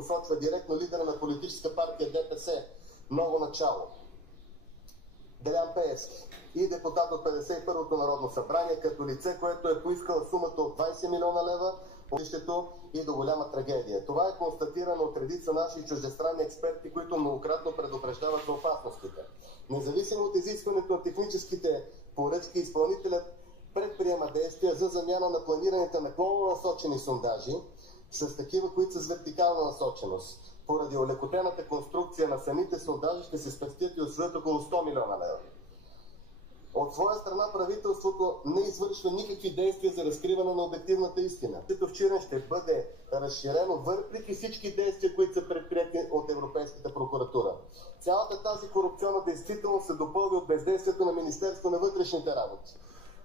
посочва директно лидера на политическа партия ДПС Ново начало Делян Пеевски и депутат от 51-то Народно събрание, като лице, което е поискало сумата от 20 милиона лева и до голяма трагедия. Това е констатирано от редица наши чуждестранни експерти, които многократно предупреждават за опасностите. Независимо от изискването на техническите поръчки, изпълнителят предприема действия за замяна на планираните наклонно насочени сондажи с такива, които са с вертикална насоченост. Поради олекотената конструкция на самите сондажи ще се спестят и усвоят около 100 милиона лева. От своя страна правителството не извършва никакви действия за разкриване на обективната истина. В Чирен ще бъде разширено въпреки всички действия, които са предприяти от Европейската прокуратура. Цялата тази корупционна действителност се допълва от бездействието на Министерството на вътрешните работи,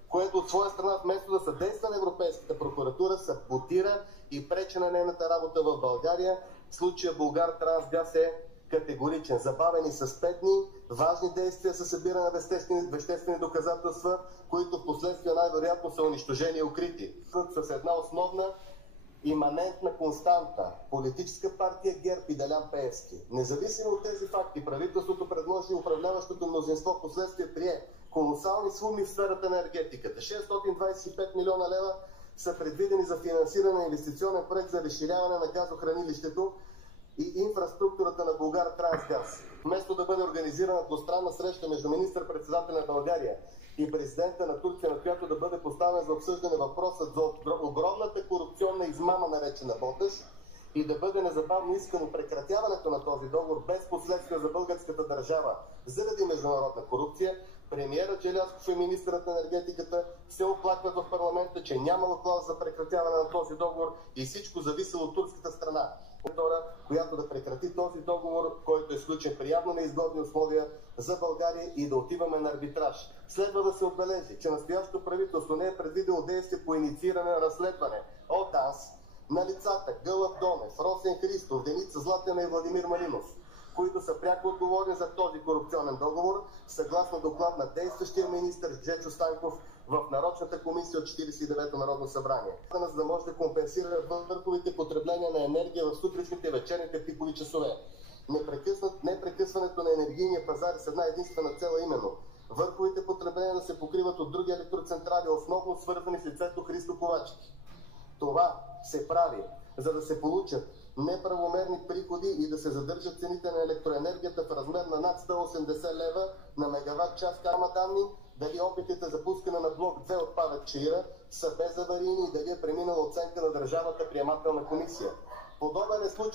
което от своя страна вместо да съдейства на Европейската прокуратура, саботира и пречи на нейната работа в България. В случая Булгартрансгаз е категоричен. Забавени са 5 дни, важни действия са събиране на веществени доказателства, които в последствие най-вероятно са унищожени и укрити. С една основна иманентна константа – политическа партия ГЕРБ и Делян Пеевски. Независимо от тези факти, правителството предложи управляващото мнозинство в последствие прие колосални суми в сферата на енергетиката. 625 милиона лева са предвидени за финансиране на инвестиционен проект за разширяване на газохранилището и инфраструктурата на Булгартрансгаз. Вместо да бъде организирана двустранна среща между министър-председателя на България и президента на Турция, на която да бъде поставен за обсъждане въпросът за огромната корупционна измама, наречена Боташ, и да бъде незабавно искано прекратяването на този договор без последствия за българската държава заради международна корупция, премиерът Желязков и министърът на енергетиката се оплакват в парламента, че нямало клауза за прекратяване на този договор и всичко зависело от турската страна, която да прекрати този договор, който е сключен при явно неизгодни условия за България и да отиваме на арбитраж. Следва да се отбележи, че настоящото правителство не е предвидело действие по иницииране на разследване от ДАНС на лицата Гълъб Донев, Росен Христов, Деница Златева и Владимир Малинов, които са пряко отговорни за този корупционен договор, съгласно доклад на действащия министър Жечо Станков в нарочната комисия от 49-то Народно събрание, за да може да компенсира върховите потребления на енергия в сутрешните и вечерните пикови часове. Непрекъсването на енергийния пазар с една единствена цела, именно върховите потребления да се покриват от други електроцентрали, основно свързани с лицето Христо Ковачки. Това се прави, за да се получат неправомерни приходи и да се задържат цените на електроенергията в размер на над 180 лева на мегаватт час. Няма данни дали опитите за пускане на блок 2 от ПАВЕЦ Чаира са безаварийни и дали е преминала оценка на Държавната приемателна комисия. Подобен е случай